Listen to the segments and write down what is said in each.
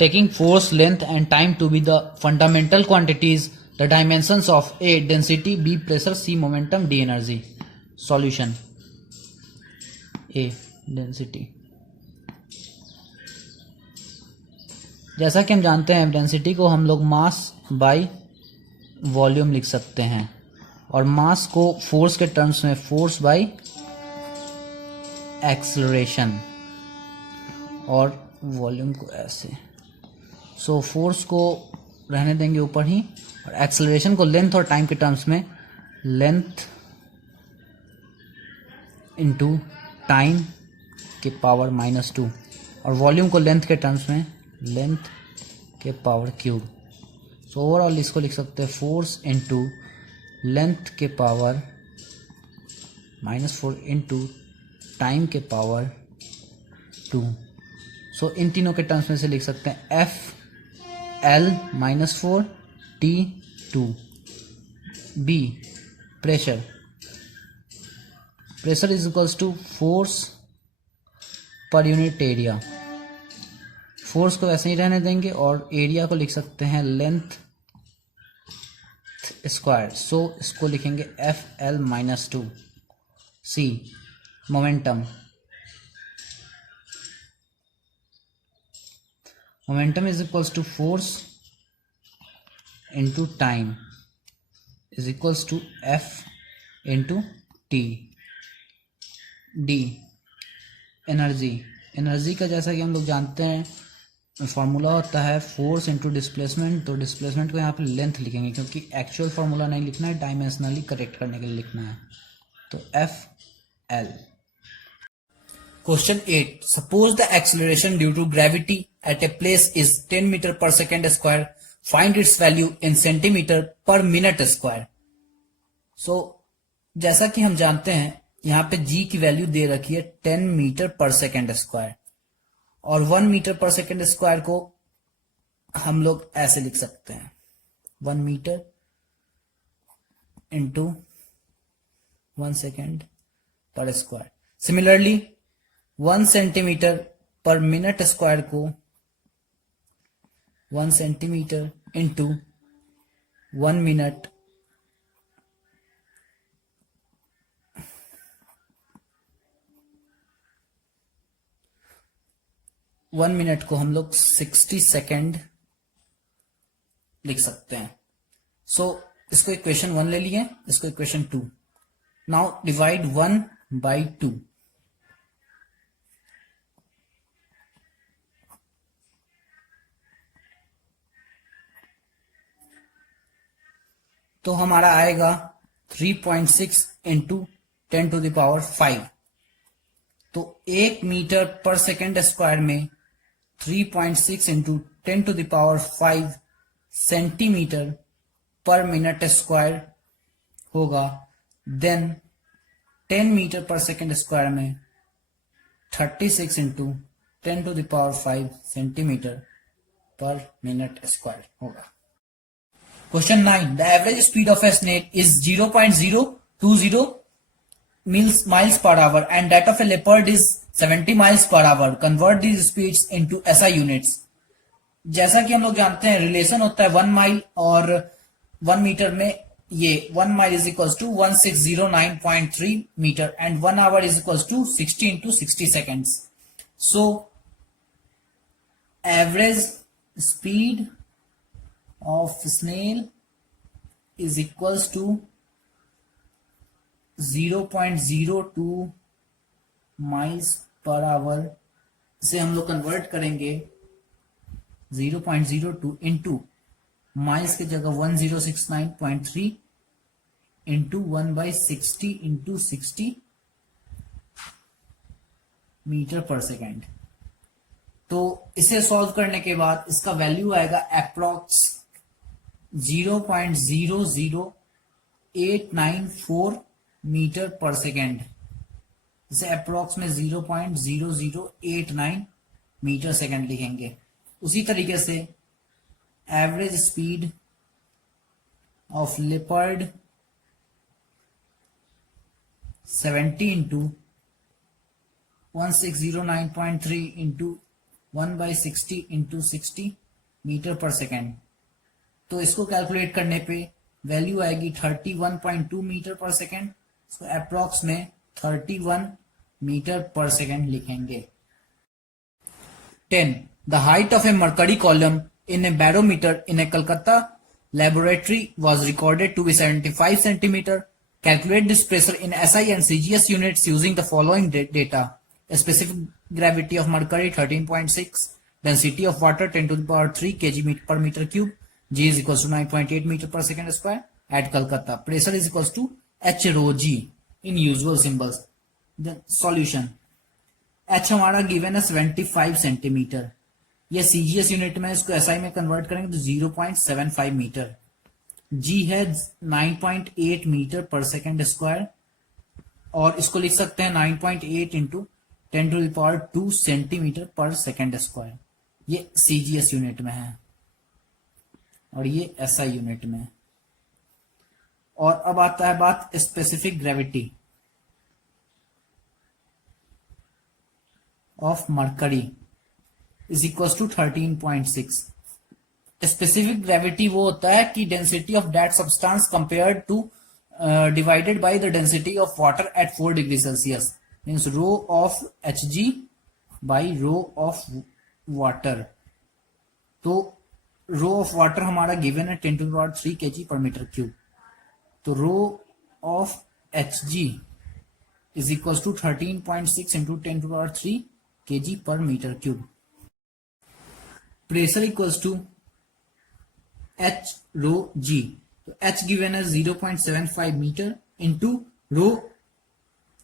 Taking force, length and time to be the fundamental quantities, the dimensions of A density, B pressure, C momentum, D energy. Solution. A density. जैसा कि हम जानते हैं density को हम लोग mass by volume लिख सकते हैं और मास को फोर्स के टर्म्स में फोर्स बाय एक्सेलरेशन और वॉल्यूम को ऐसे। सो फोर्स को रहने देंगे ऊपर ही और एक्सेलरेशन को लेंथ और टाइम के टर्म्स में लेंथ इनटू टाइम के पावर -2 और वॉल्यूम को लेंथ के टर्म्स में लेंथ के पावर क्यूब। सो ओवरऑल इसको लिख सकते हैं फोर्स इनटू लेंथ के पावर -4 इनटू टाइम के पावर 2। सो इन तीनों के टर्म्स में से लिख सकते हैं F L -4 T 2। B pressure is equals to force per unit area. Force को वैसे ही रहने देंगे और एरिया को लिख सकते हैं लेंथ स्क्वायर। सो इसको लिखेंगे FL -2। C momentum is equals to force into time is equals to F into T। D energy का जैसा कि हम लोग जानते हैं फॉर्मूला होता है फोर्स इंटू डिस्प्लेसमेंट। तो डिस्प्लेसमेंट को यहाँ पे लेंथ लिखेंगे क्योंकि एक्चुअल फॉर्मूला नहीं लिखना है, डायमेंशनली करेक्ट करने के लिए लिखना है। तो FL। Question 8. Suppose the acceleration due to gravity at a place is 10 meter per second square. Find its value in centimeter per minute square. So, जैसा कि हम जानते हैं यहाँ पे g की वैल्यू दे रखी है 10 मीटर पर सेकेंड स्क्वायर और 1 मीटर पर सेकेंड स्क्वायर को हम लोग ऐसे लिख सकते हैं 1 metre into 1 second per square. Similarly 1 centimetre पर मिनट स्क्वायर को 1 सेंटीमीटर इंटू 1 मिनट को हम लोग 60 सेकेंड लिख सकते हैं। सो इसको इक्वेशन 1 ले लिए, इसको इक्वेशन 2। Now divide 1 by 2। तो हमारा आएगा 3.6 इंटू 10⁵। तो 1 मीटर पर सेकेंड स्क्वायर में 3.6 इंटू 10⁵ सेंटीमीटर पर मिनट स्क्वायर होगा। Then 10 metre per second square में 36 इंटू 10⁵ सेंटीमीटर पर मिनट स्क्वायर होगा। Question 9. The average speed of a snake is 0.020 miles per hour and that of a leopard is 70 miles per hour. Convert these speeds into SI units. जैसा कि हम लोग जानते हैं relation होता है 1 माइल और 1 मीटर में। ये 1 mile is equals to 1609.3 metre and 1 hour is equals to 60 into 60 seconds. So average speed of snail is equals to 0.02 miles per hour। इसे हम लोग कन्वर्ट करेंगे 0.02 इंटू माइल्स की जगह 1069.3 into 1/60 into 60 metre per second. तो इसे solve करने के बाद इसका वैल्यू आएगा अप्रोक्स 0.00894 मीटर पर सेकेंड। इसे अप्रोक्स में 0.0089 मीटर सेकेंड लिखेंगे। उसी तरीके से average speed of leopard 70 into 1609.3 into 1/60 into 60 metre per second. तो इसको कैलकुलेट करने पे वैल्यू आएगी 31.2 मीटर पर सेकेंड। तो अप्रोक्स में 31 मीटर पर सेकेंड लिखेंगे। 10. The height of a mercury column in a barometer in a Calcutta laboratory was recorded to be 75 centimeter. Calculate this pressure in SI and CGS units using the following data. A specific gravity of mercury 13.6, density of water 10 to the power 3 kg per meter cube, G is equals to 9.8 meter per second square at Calcutta. Pressure is equals to H rho G in usual symbols. The solution. H हमारा given है 75 centimetre. ये CGS unit में, इसको SI में convert करेंगे तो 0.75 metre. जी है 9.8 meter per second square, और इसको लिख सकते हैं 9.8 into 10 to the power 2 centimetre per second square. ये सीजीएस यूनिट में है और ये एसआई यूनिट में। और अब आता है बात specific gravity of mercury is equals to 13.6। Specific gravity वो होता है कि density of that substance compared to divided by the density of water at 4 degree Celsius, means rho of H G by rho of water. तो rho of water हमारा given है 10 to the power 3 kg per metre cube. तो rho of H G is equal to 13.6 into 10 to the power 3 kg per metre cube. Pressure equals to H rho G. तो H given है 0.75 meter into rho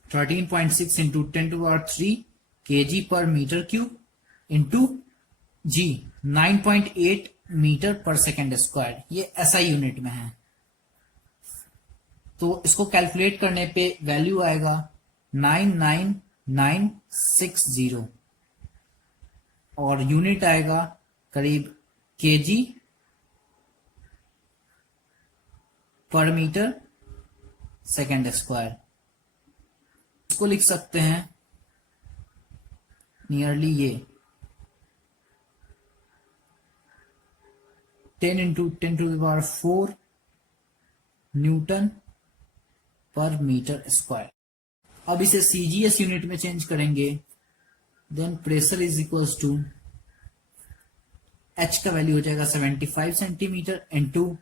13.6 into 10 to power 3 kg per metre cube into G 9.8 meter per second square. ये SI unit में है। तो इसको calculate करने पे value आएगा 99960 और यूनिट आएगा करीब केजी पर मीटर सेकेंड स्क्वायर। इसको लिख सकते हैं नियरली ये 10 into 10 to the power 4 newton per metre square. अब इसे सीजीएस यूनिट में चेंज करेंगे। Then pressure is equals to H का वैल्यू हो जाएगा 75 सेंटीमीटर इंटू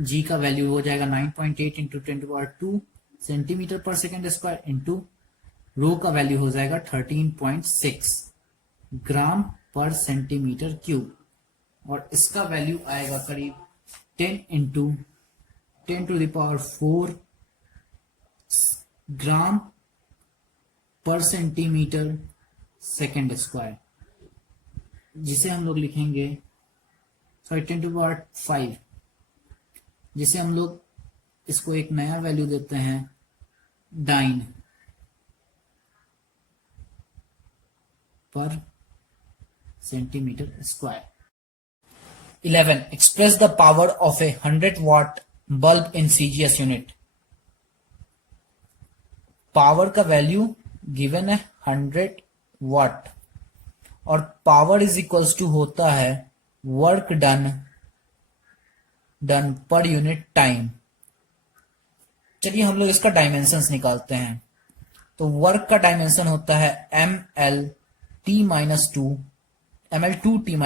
जी का वैल्यू हो जाएगा 9.8 into 10 to power 2 centimetre per second square into rho का वैल्यू हो जाएगा 13.6 ग्राम पर सेंटीमीटर क्यूब, और इसका वैल्यू आएगा करीब 10 इंटू 10 टू द पावर 4 ग्राम पर सेंटीमीटर सेकेंड स्क्वायर, जिसे हम लोग लिखेंगे 10 टू पावर 5, जिसे हम लोग इसको एक नया वैल्यू देते हैं dine per centimetre square. 11. Express the power of a 100 watt bulb in CGS unit. Power का वैल्यू गिवन है 100 वाट और पावर इज इक्वल्स टू होता है work done per unit time. चलिए हम लोग इसका डायमेंशंस निकालते हैं। तो वर्क का डायमेंशन होता है ml2t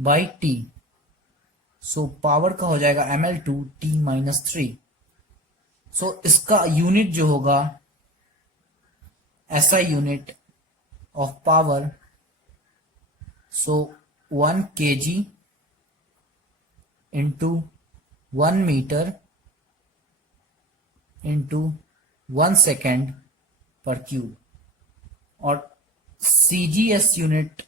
by T. So power का हो जाएगा ml2t-3। सो इसका यूनिट जो होगा SI unit of power, so 1 kg into 1 meter into 1 second per cube, और CGS unit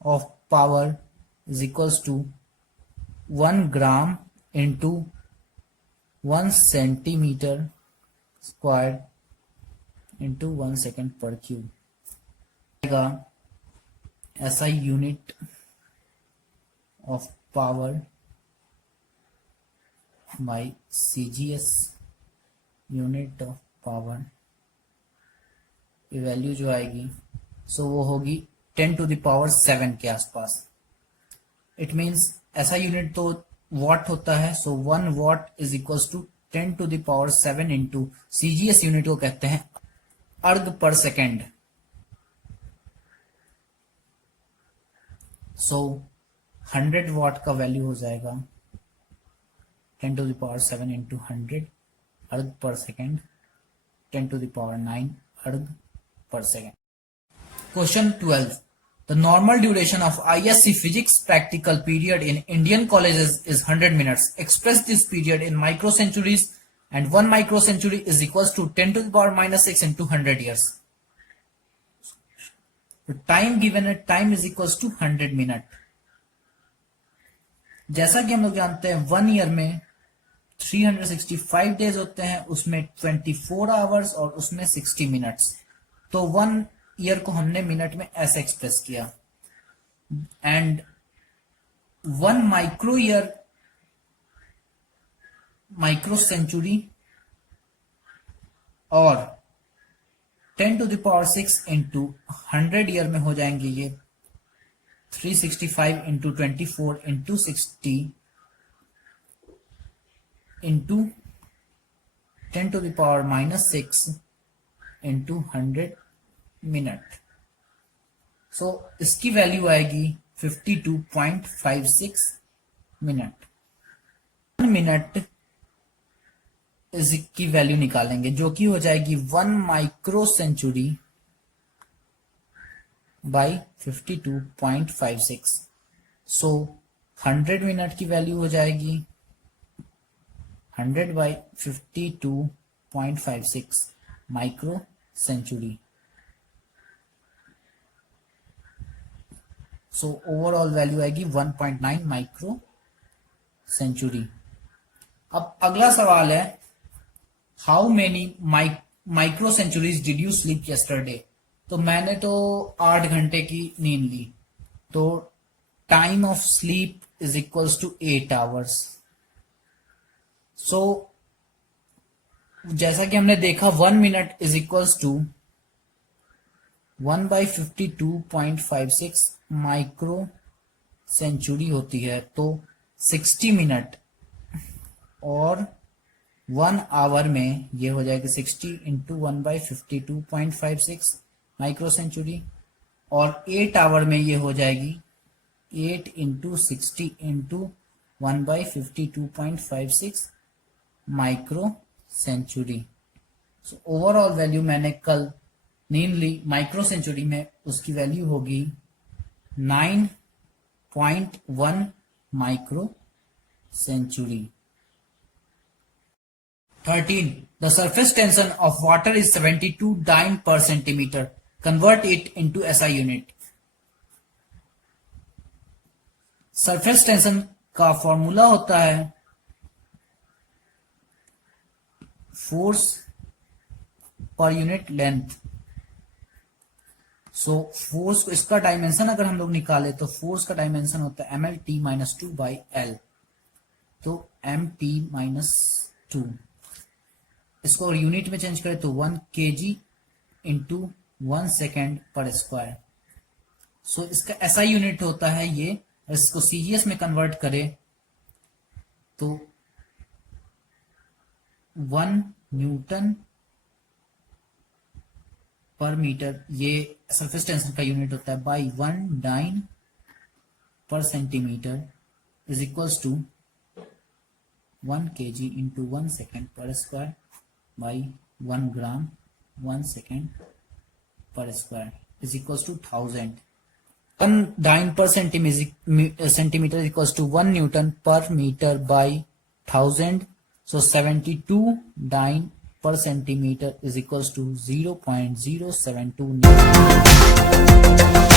of power is equals to 1 gram into 1 centimeter square into 1 second per cube। SI unit of power by CGS unit of power, ये value जो आएगी सो वो होगी 10⁻7 के आसपास। It means ऐसा यूनिट तो वॉट होता है, so 1 watt is equals to 10⁻7 into CGS unit को कहते हैं erg per second. So 100 watt का वैल्यू हो जाएगा 10⁻7 इंटू 100 अर्ग पर सेकेंड, 10⁹ अर्ग per second. Question 12. The normal duration of ISC physics practical period in Indian colleges is 100 minutes. Express this period in microcenturies, and 1 microcentury is equals to 10⁻6 into 100 years. The time given at time is equals to 100 minute. जैसा कि हम लोग जानते हैं 1 year में 365 days होते हैं, उसमें 24 आवर्स और उसमें 60 मिनट्स। तो 1 ईयर को हमने मिनट में ऐसे एक्सप्रेस किया, and 1 micro year micro century और 10⁶ इंटू 100 ईयर में हो जाएंगे ये 365 into 24 into 60 into 10⁻6 into 100 minute. So इसकी वैल्यू आएगी 52.56 मिनट। 1 मिनट की वैल्यू निकालेंगे जो कि हो जाएगी 1 micro century by 52.56। So 100 minute की वैल्यू हो जाएगी 100 by 52.56 micro century. So overall value आएगी 1.9 माइक्रो सेंचुरी। अब अगला सवाल है, how many micro centuries did you sleep yesterday? तो मैंने तो 8 घंटे की नींद ली, तो time of sleep is equals to 8 hours. So जैसा कि हमने देखा 1 minute is equals to 1 by 52.56 micro century होती है, तो 60 मिनट और 1 आवर में ये हो जाएगा 60 इंटू 1 बाई 52.56 माइक्रो सेंचुरी, और 8 आवर में ये हो जाएगी 8 into 60 into 1 by 52.56 micro century. So overall value मैंने कल नींद ली माइक्रो सेंचुरी में, उसकी वैल्यू होगी 9.1 micro century. 13. The surface tension of water is 72 dyne per centimeter. Convert it into SI unit. Surface tension का फॉर्मूला होता है force per unit length. So force को, इसका डायमेंशन अगर हम लोग निकाले तो फोर्स का डायमेंशन होता है MLT - 2/L, तो MP - 2। इसको यूनिट में चेंज करें तो 1 kg into 1 second per square. सो इसका SI यूनिट होता है ये। इसको CGS में कन्वर्ट करें तो 1 न्यूटन पर मीटर, ये सरफेस टेंशन का यूनिट होता है, by 1 dyne per centimeter is equals to 1 kg into 1 second per square by 1 gram 1 second per square is equals to 1000। 1 dyne per centimeter is equals to 1 newton per meter by 1000। So 72 dyne per centimeter is equals to 0.072 Newton.